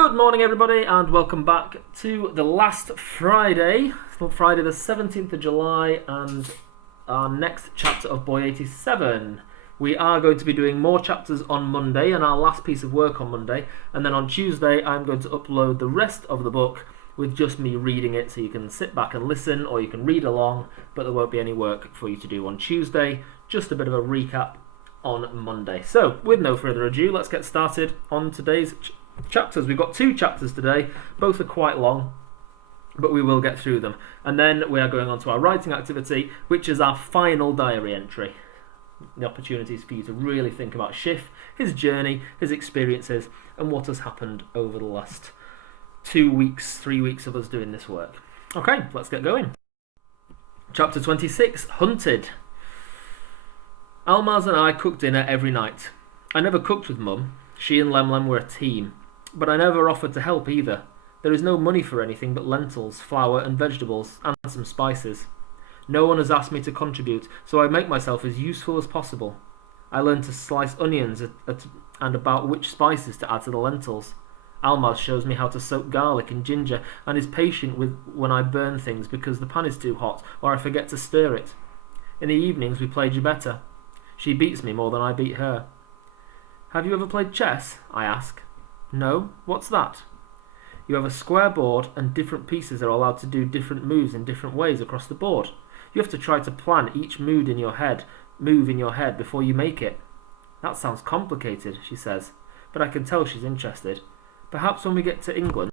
Good morning, everybody, and welcome back to the last Friday, Friday the 17th of July, and our next chapter of Boy 87. We are going to be doing more chapters on Monday, and our last piece of work on Monday, and then on Tuesday I'm going to upload the rest of the book with just me reading it, so you can sit back and listen, or you can read along, but there won't be any work for you to do on Tuesday, just a bit of a recap on Monday. So, with no further ado, let's get started on today's chapters. We've got two chapters today, both are quite long, but we will get through them. And then we are going on to our writing activity, which is our final diary entry. The opportunities for you to really think about Schiff, his journey, his experiences, and what has happened over the last 2 weeks, 3 weeks of us doing this work. Okay, let's get going. Chapter 26, Hunted. Almaz and I cooked dinner every night. I never cooked with Mum. She and Lemlem were a team. But I never offered to help either. There is no money for anything but lentils, flour and vegetables, and some spices. No one has asked me to contribute, so I make myself as useful as possible. I learned to slice onions and about which spices to add to the lentils. Almaz shows me how to soak garlic and ginger, and is patient with when I burn things because the pan is too hot or I forget to stir it. In the evenings we play Gibetta. She beats me more than I beat her. Have you ever played chess? I ask. No? What's that? You have a square board and different pieces are allowed to do different moves in different ways across the board. You have to try to plan each move in your head before you make it. That sounds complicated, she says, but I can tell she's interested. Perhaps when we get to England,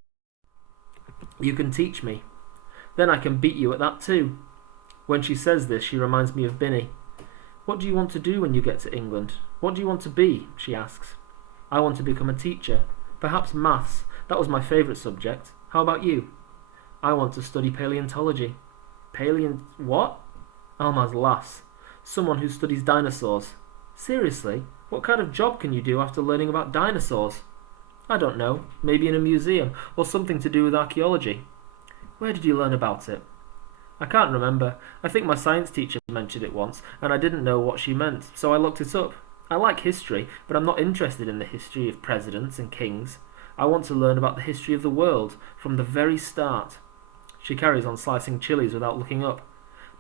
you can teach me. Then I can beat you at that too. When she says this, she reminds me of Binny. What do you want to do when you get to England? What do you want to be? She asks. I want to become a teacher. Perhaps maths. That was my favourite subject. How about you? I want to study paleontology. What? Almaz laughs. Someone who studies dinosaurs. Seriously? What kind of job can you do after learning about dinosaurs? I don't know. Maybe in a museum, or something to do with archaeology. Where did you learn about it? I can't remember. I think my science teacher mentioned it once, and I didn't know what she meant, so I looked it up. I like history, but I'm not interested in the history of presidents and kings. I want to learn about the history of the world, from the very start. She carries on slicing chilies without looking up.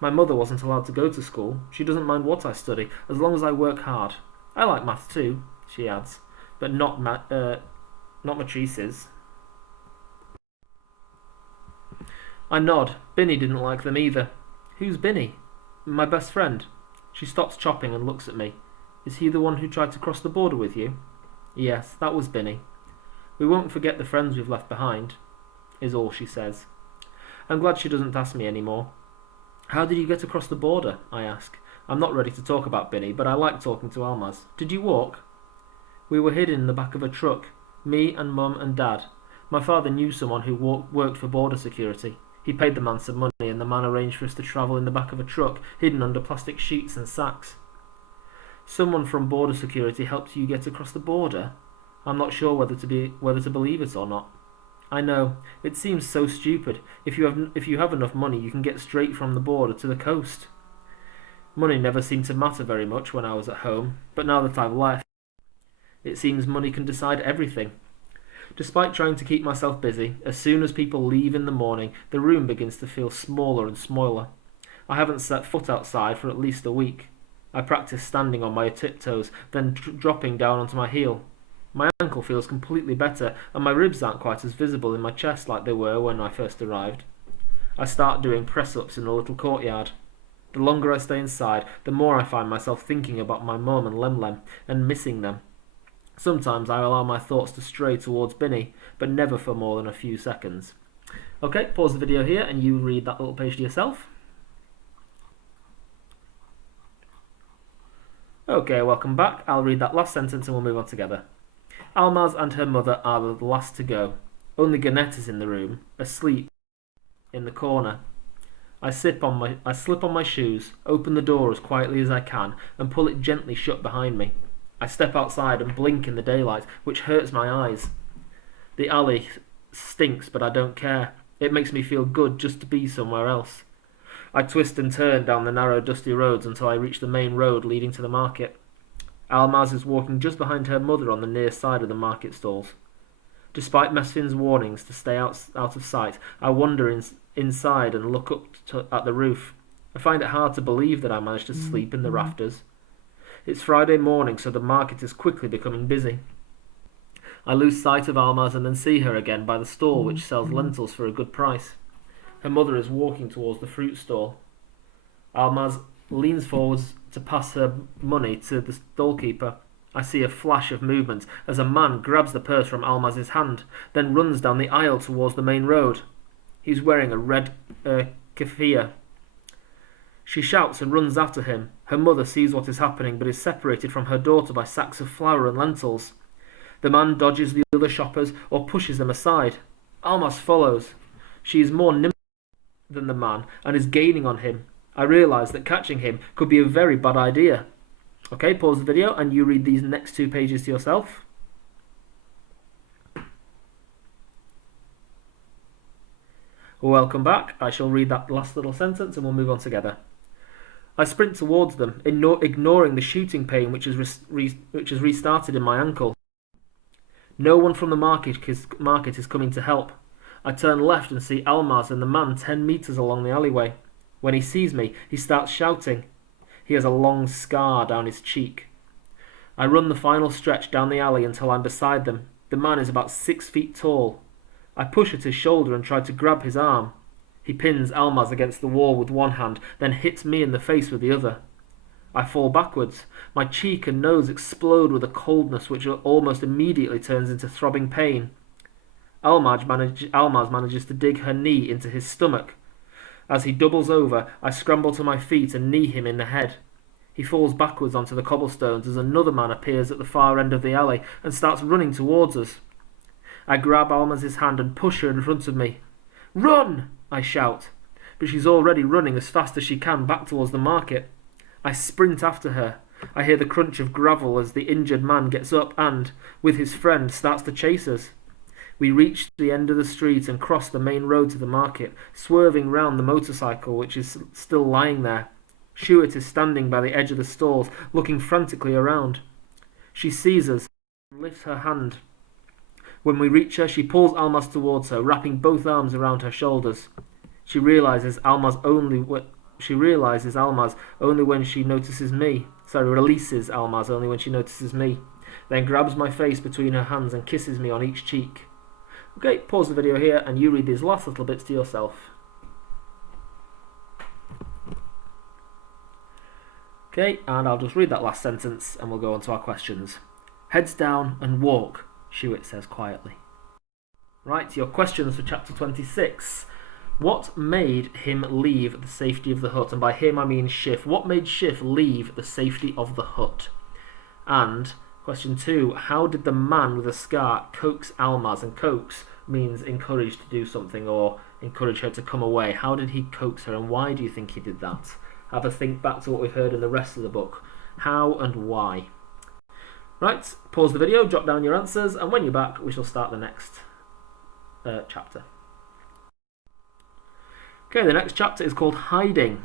My mother wasn't allowed to go to school. She doesn't mind what I study, as long as I work hard. I like maths too, she adds, but not matrices. I nod. Binny didn't like them either. Who's Binny? My best friend. She stops chopping and looks at me. Is he the one who tried to cross the border with you? Yes, that was Binny. We won't forget the friends we've left behind, is all she says. I'm glad she doesn't ask me anymore. How did you get across the border? I ask. I'm not ready to talk about Binny, but I like talking to Almaz. Did you walk? We were hidden in the back of a truck, me and Mum and Dad. My father knew someone who worked for border security. He paid the man some money, and the man arranged for us to travel in the back of a truck, hidden under plastic sheets and sacks. Someone from border security helped you get across the border? I'm not sure whether to believe it or not. I know, it seems so stupid. If you have enough money, you can get straight from the border to the coast. Money never seemed to matter very much when I was at home, but now that I've left, it seems money can decide everything. Despite trying to keep myself busy, as soon as people leave in the morning, the room begins to feel smaller and smaller. I haven't set foot outside for at least a week. I practice standing on my tiptoes, then dropping down onto my heel. My ankle feels completely better, and my ribs aren't quite as visible in my chest like they were when I first arrived. I start doing press-ups in the little courtyard. The longer I stay inside, the more I find myself thinking about my mum and Lemlem, and missing them. Sometimes I allow my thoughts to stray towards Binny, but never for more than a few seconds. Okay, pause the video here and you read that little page to yourself. Okay, welcome back. I'll read that last sentence and we'll move on together. Almaz and her mother are the last to go. Only Gannett is in the room, asleep, in the corner. I slip on my shoes, open the door as quietly as I can, and pull it gently shut behind me. I step outside and blink in the daylight, which hurts my eyes. The alley stinks, but I don't care. It makes me feel good just to be somewhere else. I twist and turn down the narrow, dusty roads until I reach the main road leading to the market. Almaz is walking just behind her mother on the near side of the market stalls. Despite Mesfin's warnings to stay out of sight, I wander inside and look up at the roof. I find it hard to believe that I managed to sleep in the rafters. It's Friday morning, so the market is quickly becoming busy. I lose sight of Almaz and then see her again by the stall which sells lentils for a good price. Her mother is walking towards the fruit stall. Almaz leans forwards to pass her money to the stallkeeper. I see a flash of movement as a man grabs the purse from Almaz's hand, then runs down the aisle towards the main road. He's wearing a red keffiyeh. She shouts and runs after him. Her mother sees what is happening but is separated from her daughter by sacks of flour and lentils. The man dodges the other shoppers or pushes them aside. Almaz follows. She is more nimble than the man and is gaining on him. I realise that catching him could be a very bad idea. Okay, pause the video and you read these next 2 pages to yourself. Welcome back. I shall read that last little sentence and we'll move on together. I sprint towards them, ignoring the shooting pain which has restarted in my ankle. No one from the market is coming to help. I turn left and see Almaz and the man 10 metres along the alleyway. When he sees me, he starts shouting. He has a long scar down his cheek. I run the final stretch down the alley until I'm beside them. The man is about 6 feet tall. I push at his shoulder and try to grab his arm. He pins Almaz against the wall with one hand, then hits me in the face with the other. I fall backwards. My cheek and nose explode with a coldness which almost immediately turns into throbbing pain. Almaz manages to dig her knee into his stomach. As he doubles over, I scramble to my feet and knee him in the head. He falls backwards onto the cobblestones as another man appears at the far end of the alley and starts running towards us. I grab Almaz's hand and push her in front of me. "Run!" I shout, but she's already running as fast as she can back towards the market. I sprint after her. I hear the crunch of gravel as the injured man gets up and, with his friend, starts to chase us. We reach the end of the street and cross the main road to the market, swerving round the motorcycle which is still lying there. Shuit is standing by the edge of the stalls, looking frantically around. She sees us and lifts her hand. When we reach her, she pulls Almaz towards her, wrapping both arms around her shoulders. She realises Almaz only when she notices me, then grabs my face between her hands and kisses me on each cheek. Okay, pause the video here and you read these last little bits to yourself. Okay, and I'll just read that last sentence and we'll go on to our questions. Heads down and walk, Shuit says quietly. Right, your questions for chapter 26. What made him leave the safety of the hut? And by him I mean Schiff. What made Schiff leave the safety of the hut? And question 2, how did the man with a scar coax Almaz? And coax means encourage to do something or encourage her to come away. How did he coax her and why do you think he did that? Have a think back to what we've heard in the rest of the book. How and why? Right, pause the video, jot down your answers, and when you're back we shall start the next chapter. Okay, the next chapter is called Hiding.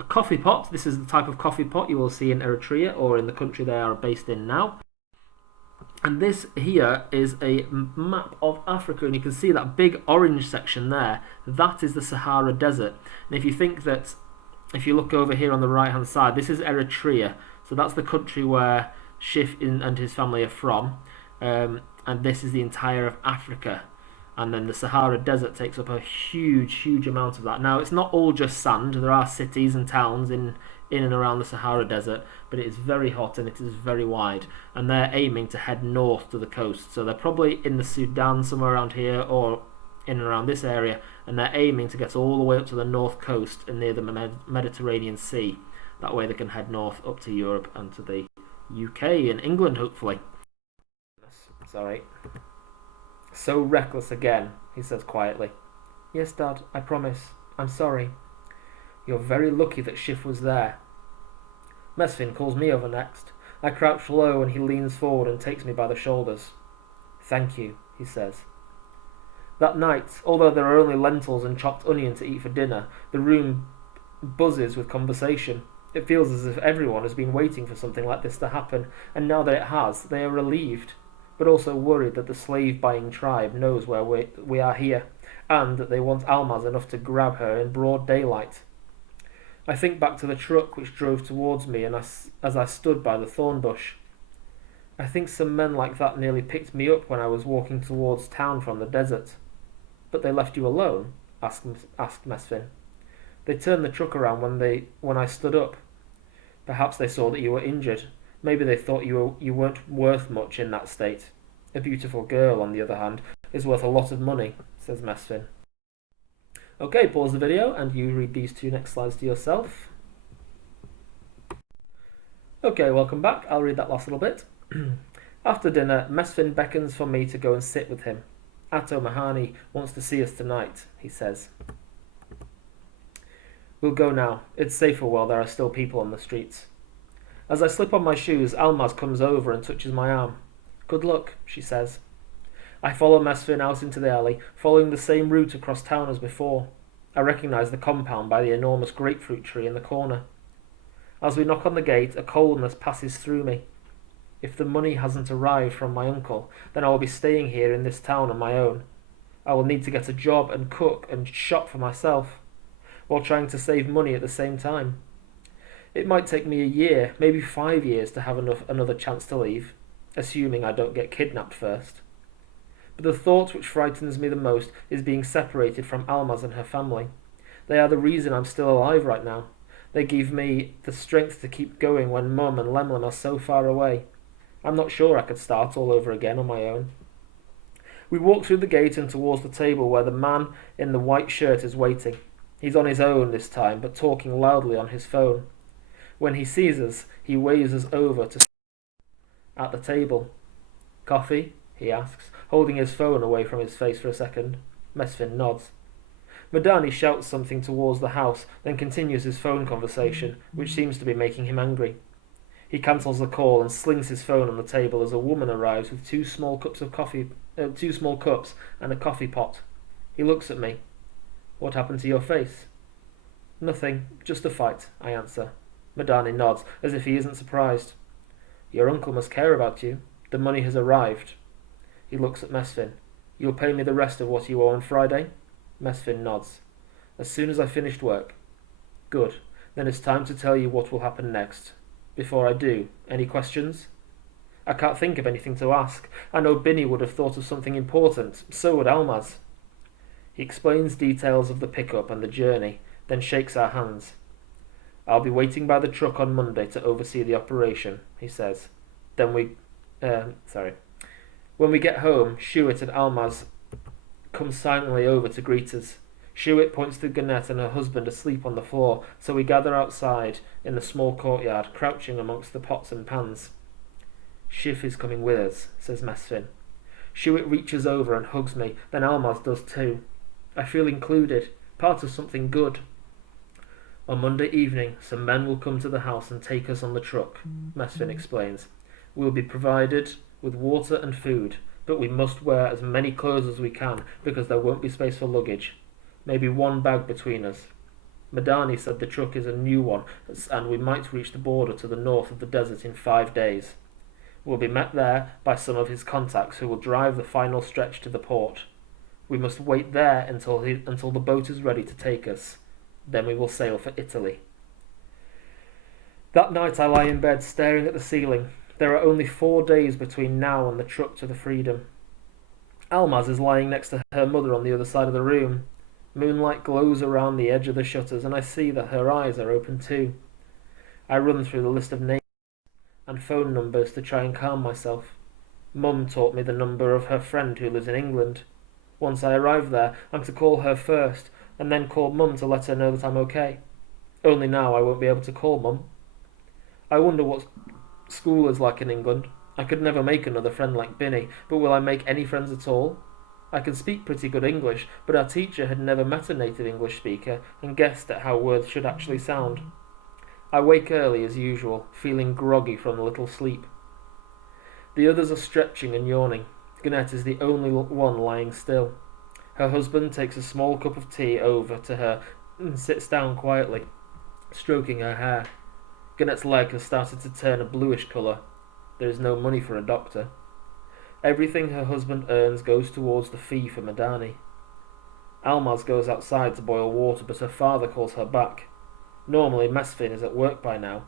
A coffee pot. This is the type of coffee pot you will see in Eritrea or in the country they are based in now. And this here is a map of Africa, and you can see that big orange section there. That is the Sahara Desert. And if you think that, if you look over here on the right hand side, this is Eritrea. So that's the country where Schiff and his family are from. And this is the entire of Africa. And then the Sahara Desert takes up a huge amount of that. Now, it's not all just sand. There are cities and towns in and around the Sahara Desert, but it is very hot and it is very wide. And they're aiming to head north to the coast. So they're probably in the Sudan, somewhere around here, or in and around this area. And they're aiming to get all the way up to the north coast and near the Mediterranean Sea. That way they can head north up to Europe and to the UK and England, hopefully. Sorry. So reckless again, he says quietly. Yes, Dad, I promise. I'm sorry. You're very lucky that Schiff was there. Mesfin calls me over next. I crouch low and he leans forward and takes me by the shoulders. Thank you, he says. That night, although there are only lentils and chopped onion to eat for dinner, the room buzzes with conversation. It feels as if everyone has been waiting for something like this to happen, and now that it has, they are relieved. but also worried that the slave-buying tribe knows where we are here, and that they want Almaz enough to grab her in broad daylight. I think back to the truck which drove towards me as I stood by the thorn bush. I think some men like that nearly picked me up when I was walking towards town from the desert. But they left you alone? Asked Mesfin. They turned the truck around when I stood up. Perhaps they saw that you were injured. Maybe they thought you weren't worth much in that state. A beautiful girl, on the other hand, is worth a lot of money, says Mesfin. Okay, pause the video and you read these two next slides to yourself. Okay, welcome back. I'll read that last little bit. After dinner, Mesfin beckons for me to go and sit with him. Atto Mahani wants to see us tonight, he says. We'll go now. It's safer while there are still people on the streets. As I slip on my shoes, Almaz comes over and touches my arm. Good luck, she says. I follow Mesfin out into the alley, following the same route across town as before. I recognise the compound by the enormous grapefruit tree in the corner. As we knock on the gate, a coldness passes through me. If the money hasn't arrived from my uncle, then I will be staying here in this town on my own. I will need to get a job and cook and shop for myself, while trying to save money at the same time. It might take me a year, maybe 5 years to have another chance to leave, assuming I don't get kidnapped first. But the thought which frightens me the most is being separated from Almaz and her family. They are the reason I'm still alive right now. They give me the strength to keep going when Mum and Lemlem are so far away. I'm not sure I could start all over again on my own. We walk through the gate and towards the table where the man in the white shirt is waiting. He's on his own this time, but talking loudly on his phone. When he sees us, he waves us over to at the table. Coffee? He asks, holding his phone away from his face for a second. Mesfin nods. Madani shouts something towards the house, then continues his phone conversation, which seems to be making him angry. He cancels the call and slings his phone on the table as a woman arrives with two small cups and a coffee pot. He looks at me. What happened to your face? Nothing, just a fight, I answer. Madani nods, as if he isn't surprised. Your uncle must care about you. The money has arrived. He looks at Mesfin. You'll pay me the rest of what you owe on Friday? Mesfin nods. As soon as I finished work. Good. Then it's time to tell you what will happen next. Before I do, any questions? I can't think of anything to ask. I know Binny would have thought of something important. So would Almaz. He explains details of the pickup and the journey, then shakes our hands. I'll be waiting by the truck on Monday to oversee the operation, he says. When we get home, Shuit and Almaz come silently over to greet us. Shuit points to Gannett and her husband asleep on the floor, so we gather outside in the small courtyard, crouching amongst the pots and pans. Shif is coming with us, says Mesfin. Shuit reaches over and hugs me, then Almaz does too. I feel included, part of something good. On Monday evening, some men will come to the house and take us on the truck, Mesfin explains. We'll be provided with water and food, but we must wear as many clothes as we can because there won't be space for luggage. Maybe one bag between us. Madani said the truck is a new one and we might reach the border to the north of the desert in 5 days. We'll be met there by some of his contacts who will drive the final stretch to the port. We must wait there until the boat is ready to take us. Then we will sail for Italy. That night I lie in bed staring at the ceiling. There are only 4 days between now and the truck to the Freedom. Almaz is lying next to her mother on the other side of the room. Moonlight glows around the edge of the shutters and I see that her eyes are open too. I run through the list of names and phone numbers to try and calm myself. Mum taught me the number of her friend who lives in England. Once I arrive there, I'm to call her first and then call Mum to let her know that I'm okay. Only now I won't be able to call Mum. I wonder what school is like in England. I could never make another friend like Binny, but will I make any friends at all? I can speak pretty good English, but our teacher had never met a native English speaker and guessed at how words should actually sound. I wake early as usual, feeling groggy from a little sleep. The others are stretching and yawning. Gannett is the only one lying still. Her husband takes a small cup of tea over to her and sits down quietly, stroking her hair. Gannett's leg has started to turn a bluish colour. There is no money for a doctor. Everything her husband earns goes towards the fee for Madani. Almaz goes outside to boil water, but her father calls her back. Normally, Mesfin is at work by now.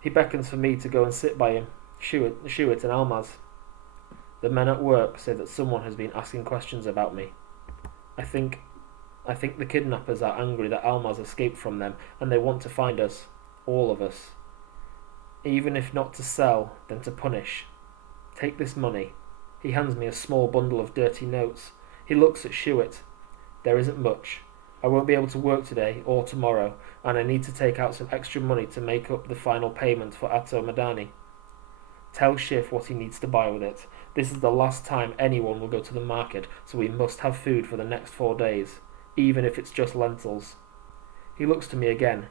He beckons for me to go and sit by him, Shuit and Almaz. The men at work say that someone has been asking questions about me. I think the kidnappers are angry that Almaz escaped from them, and they want to find us, all of us. Even if not to sell, then to punish. Take this money. He hands me a small bundle of dirty notes. He looks at Shuit. There isn't much. I won't be able to work today or tomorrow, and I need to take out some extra money to make up the final payment for Atto Madani. Tell Schiff what he needs to buy with it. This is the last time anyone will go to the market, so we must have food for the next 4 days, even if it's just lentils. He looks to me again.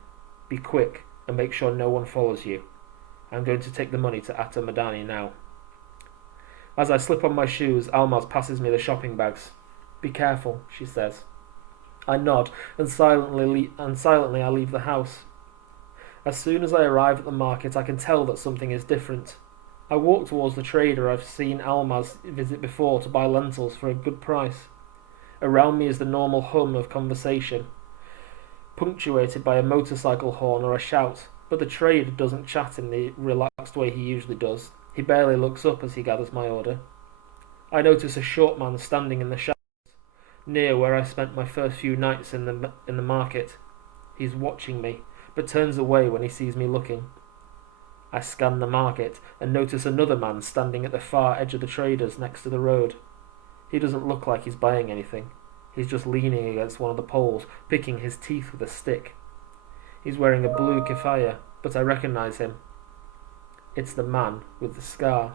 Be quick, and make sure no one follows you. I'm going to take the money to Atto Madani now. As I slip on my shoes, Almaz passes me the shopping bags. Be careful, she says. I nod, and silently I leave the house. As soon as I arrive at the market, I can tell that something is different. I walk towards the trader I've seen Almaz visit before to buy lentils for a good price. Around me is the normal hum of conversation, punctuated by a motorcycle horn or a shout, but the trader doesn't chat in the relaxed way he usually does. He barely looks up as he gathers my order. I notice a short man standing in the shadows, near where I spent my first few nights in the market. He's watching me, but turns away when he sees me looking. I scan the market and notice another man standing at the far edge of the traders next to the road. He doesn't look like he's buying anything. He's just leaning against one of the poles, picking his teeth with a stick. He's wearing a blue keffiyeh, but I recognize him. It's the man with the scar.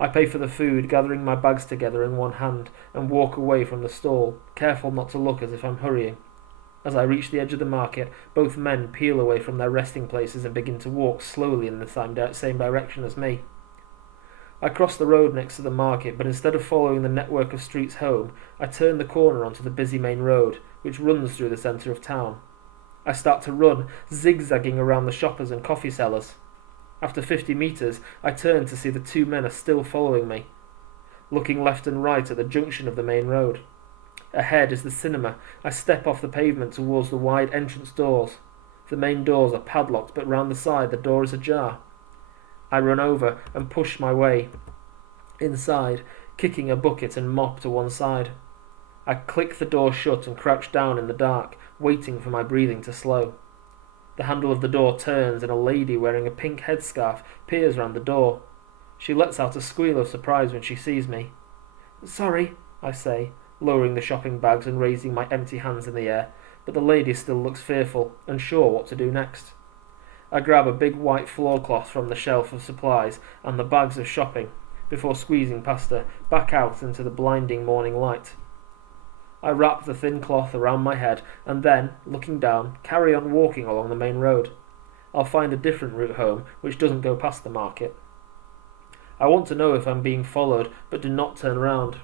I pay for the food, gathering my bags together in one hand, and walk away from the stall, careful not to look as if I'm hurrying. As I reach the edge of the market, both men peel away from their resting places and begin to walk slowly in the same direction as me. I cross the road next to the market, but instead of following the network of streets home, I turn the corner onto the busy main road, which runs through the centre of town. I start to run, zigzagging around the shoppers and coffee sellers. After 50 metres, I turn to see the two men are still following me, looking left and right at the junction of the main road. Ahead is the cinema. I step off the pavement towards the wide entrance doors. The main doors are padlocked, but round the side the door is ajar. I run over and push my way inside, kicking a bucket and mop to one side. I click the door shut and crouch down in the dark, waiting for my breathing to slow. The handle of the door turns and a lady wearing a pink headscarf peers round the door. She lets out a squeal of surprise when she sees me. Sorry, I say, lowering the shopping bags and raising my empty hands in the air, but the lady still looks fearful, unsure what to do next. I grab a big white floor cloth from the shelf of supplies and the bags of shopping, before squeezing past her, back out into the blinding morning light. I wrap the thin cloth around my head and then, looking down, carry on walking along the main road. I'll find a different route home, which doesn't go past the market. I want to know if I'm being followed, but do not turn round.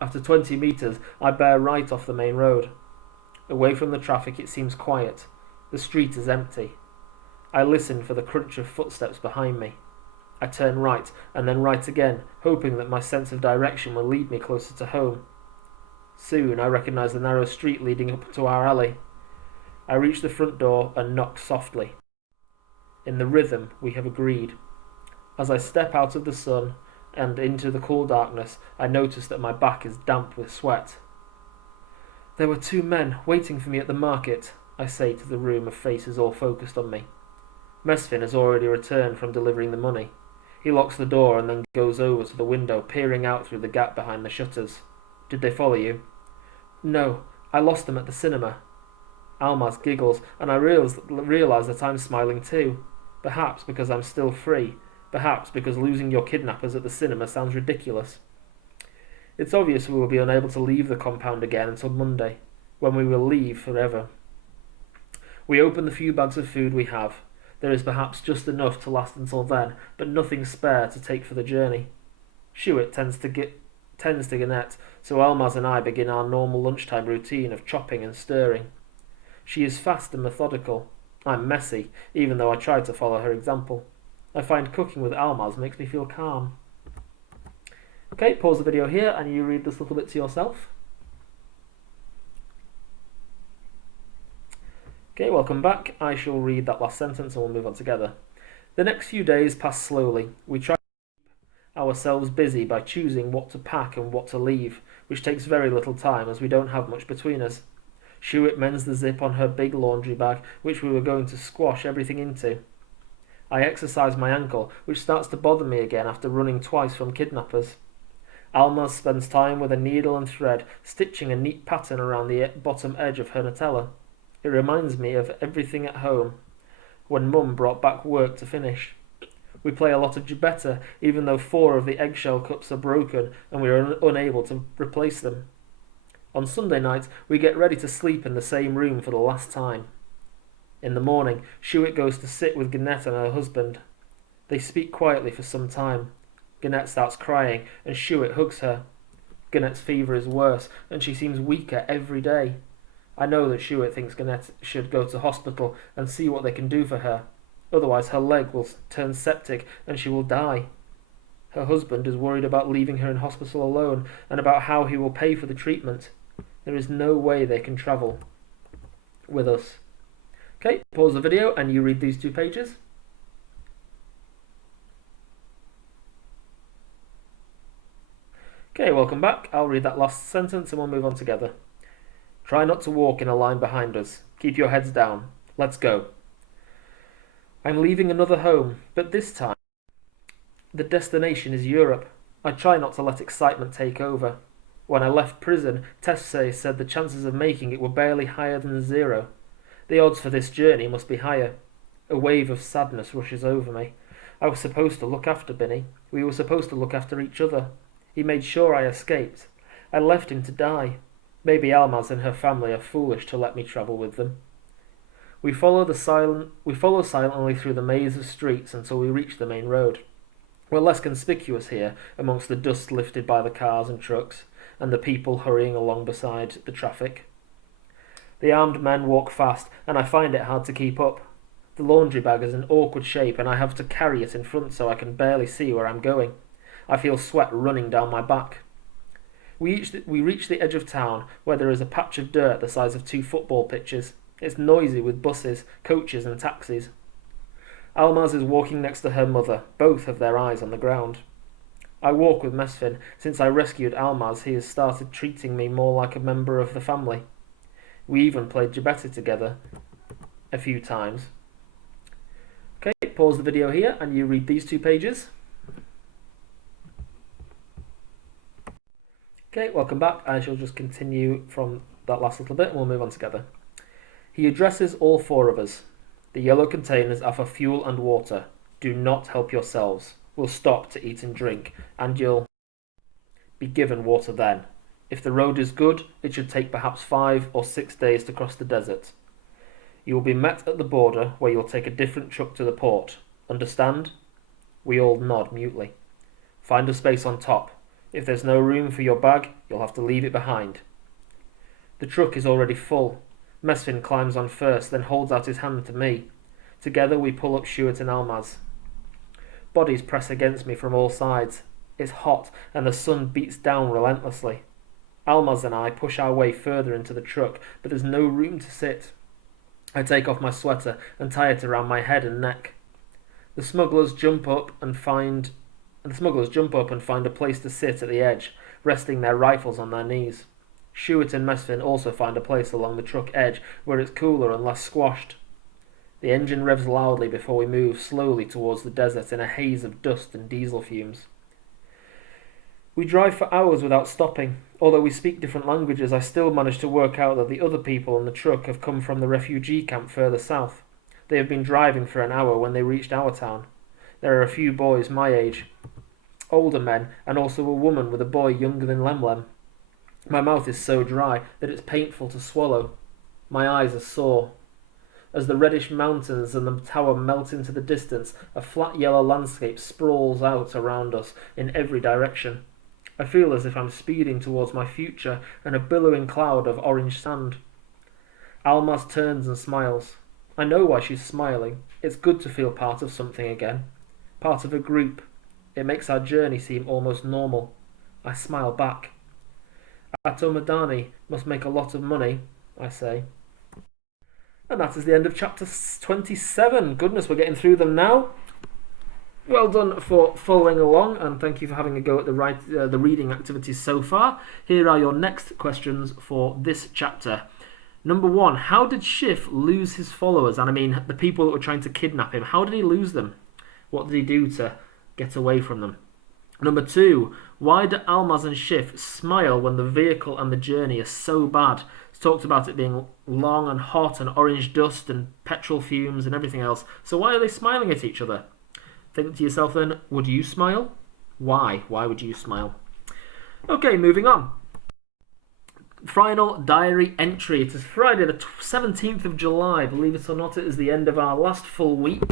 After 20 metres, I bear right off the main road. Away from the traffic, it seems quiet. The street is empty. I listen for the crunch of footsteps behind me. I turn right, and then right again, hoping that my sense of direction will lead me closer to home. Soon I recognise the narrow street leading up to our alley. I reach the front door and knock softly. In the rhythm we have agreed. As I step out of the sun and into the cool darkness, I notice that my back is damp with sweat. There were two men waiting for me at the market, I say to the room of faces all focused on me. Mesfin has already returned from delivering the money. He locks the door and then goes over to the window, peering out through the gap behind the shutters. Did they follow you? No, I lost them at the cinema. Almaz giggles, and I realise that I'm smiling too. Perhaps because I'm still free. Perhaps because losing your kidnappers at the cinema sounds ridiculous. It's obvious we will be unable to leave the compound again until Monday, when we will leave forever. We open the few bags of food we have. There is perhaps just enough to last until then, but nothing spare to take for the journey. Shuit tends to Gannett, so Almaz and I begin our normal lunchtime routine of chopping and stirring. She is fast and methodical. I'm messy, even though I try to follow her example. I find cooking with Almaz makes me feel calm. Okay, pause the video here and you read this little bit to yourself. Okay, welcome back. I shall read that last sentence and we'll move on together. The next few days pass slowly. We try to keep ourselves busy by choosing what to pack and what to leave, which takes very little time as we don't have much between us. Shuit mends the zip on her big laundry bag, which we were going to squash everything into. I exercise my ankle, which starts to bother me again after running twice from kidnappers. Alma spends time with a needle and thread, stitching a neat pattern around the bottom edge of her Nutella. It reminds me of everything at home, when Mum brought back work to finish. We play a lot of Gibetta, even though 4 of the eggshell cups are broken and we are unable to replace them. On Sunday night, we get ready to sleep in the same room for the last time. In the morning, Shuit goes to sit with Gannett and her husband. They speak quietly for some time. Gannett starts crying and Shuit hugs her. Gannett's fever is worse and she seems weaker every day. I know that Shuit thinks Gannett should go to hospital and see what they can do for her. Otherwise her leg will turn septic and she will die. Her husband is worried about leaving her in hospital alone and about how he will pay for the treatment. There is no way they can travel with us. Okay, pause the video and you read these 2 pages. Okay, welcome back. I'll read that last sentence and we'll move on together. Try not to walk in a line behind us. Keep your heads down. Let's go. I'm leaving another home, but this time the destination is Europe. I try not to let excitement take over. When I left prison, Tessay said the chances of making it were barely higher than 0. The odds for this journey must be higher. A wave of sadness rushes over me. I was supposed to look after Binny. We were supposed to look after each other. He made sure I escaped. I left him to die. Maybe Almaz and her family are foolish to let me travel with them. We follow silently through the maze of streets until we reach the main road. We're less conspicuous here amongst the dust lifted by the cars and trucks, and the people hurrying along beside the traffic. The armed men walk fast, and I find it hard to keep up. The laundry bag is in awkward shape, and I have to carry it in front so I can barely see where I'm going. I feel sweat running down my back. We reach the edge of town, where there is a patch of dirt the size of 2 football pitches. It's noisy with buses, coaches and taxis. Almaz is walking next to her mother. Both have their eyes on the ground. I walk with Mesfin. Since I rescued Almaz, he has started treating me more like a member of the family. We even played Gibetta together a few times. Okay, pause the video here and you read these 2 pages. Okay, welcome back. I shall just continue from that last little bit and we'll move on together. He addresses all 4 of us. The yellow containers are for fuel and water. Do not help yourselves. We'll stop to eat and drink, and you'll be given water then. If the road is good, it should take perhaps 5 or 6 days to cross the desert. You will be met at the border, where you'll take a different truck to the port. Understand? We all nod mutely. Find a space on top. If there's no room for your bag, you'll have to leave it behind. The truck is already full. Mesfin climbs on first, then holds out his hand to me. Together we pull up Shuit and Almaz. Bodies press against me from all sides. It's hot, and the sun beats down relentlessly. Almaz and I push our way further into the truck, but there's no room to sit. I take off my sweater and tie it around my head and neck. The smugglers jump up and find a place to sit at the edge, resting their rifles on their knees. Shuit and Mesfin also find a place along the truck edge where it's cooler and less squashed. The engine revs loudly before we move slowly towards the desert in a haze of dust and diesel fumes. We drive for hours without stopping. Although we speak different languages, I still manage to work out that the other people in the truck have come from the refugee camp further south. They have been driving for an hour when they reached our town. There are a few boys my age, older men, and also a woman with a boy younger than Lemlem. My mouth is so dry that it's painful to swallow. My eyes are sore. As the reddish mountains and the tower melt into the distance, a flat yellow landscape sprawls out around us in every direction. I feel as if I'm speeding towards my future and a billowing cloud of orange sand. Almaz turns and smiles. I know why she's smiling. It's good to feel part of something again. Part of a group. It makes our journey seem almost normal. I smile back. Ato Madani must make a lot of money, I say. And that is the end of chapter 27. Goodness, we're getting through them now. Well done for following along, and thank you for having a go at the reading activities so far. Here are your next questions for this chapter. Number 1, how did Schiff lose his followers? And I mean the people that were trying to kidnap him. How did he lose them? What did he do to get away from them? Number 2, why do Almaz and Schiff smile when the vehicle and the journey are so bad? It's talked about it being long and hot and orange dust and petrol fumes and everything else. So why are they smiling at each other? Think to yourself then, would you smile? Why? Why would you smile? Okay, moving on. Final diary entry. It is Friday the 17th of July. Believe it or not, it is the end of our last full week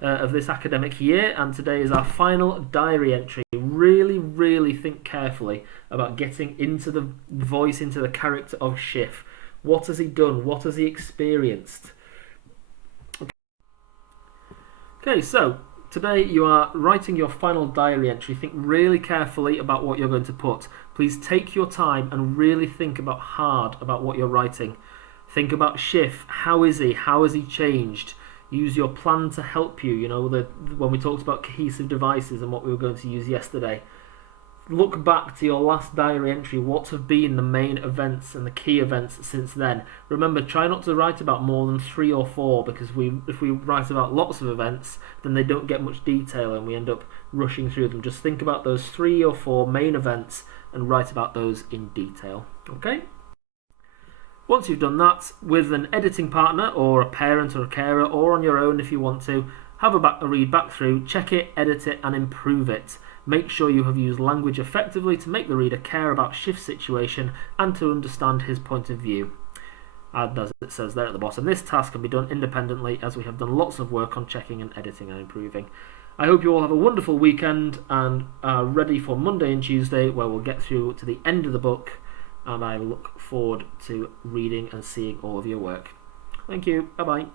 of this academic year, and today is our final diary entry. Really, really think carefully about getting into the voice, into the character of Schiff. What has he done? What has he experienced? Okay, so today you are writing your final diary entry. Think really carefully about what you're going to put. Please take your time and really think hard about what you're writing. Think about Schiff. How is he? How has he changed? Use your plan to help you. You know, when we talked about cohesive devices and what we were going to use yesterday. Look back to your last diary entry. What have been the main events and the key events since then? Remember, try not to write about more than 3 or 4, because if we write about lots of events, then they don't get much detail and we end up rushing through them. Just think about those 3 or 4 main events and write about those in detail. Okay? Once you've done that, with an editing partner or a parent or a carer, or on your own if you want to, have a read back through, check it, edit it and improve it. Make sure you have used language effectively to make the reader care about Schiff's situation and to understand his point of view. And as it says there at the bottom, this task can be done independently, as we have done lots of work on checking and editing and improving. I hope you all have a wonderful weekend and are ready for Monday and Tuesday, where we'll get through to the end of the book, and I look forward to reading and seeing all of your work. Thank you. Bye-bye.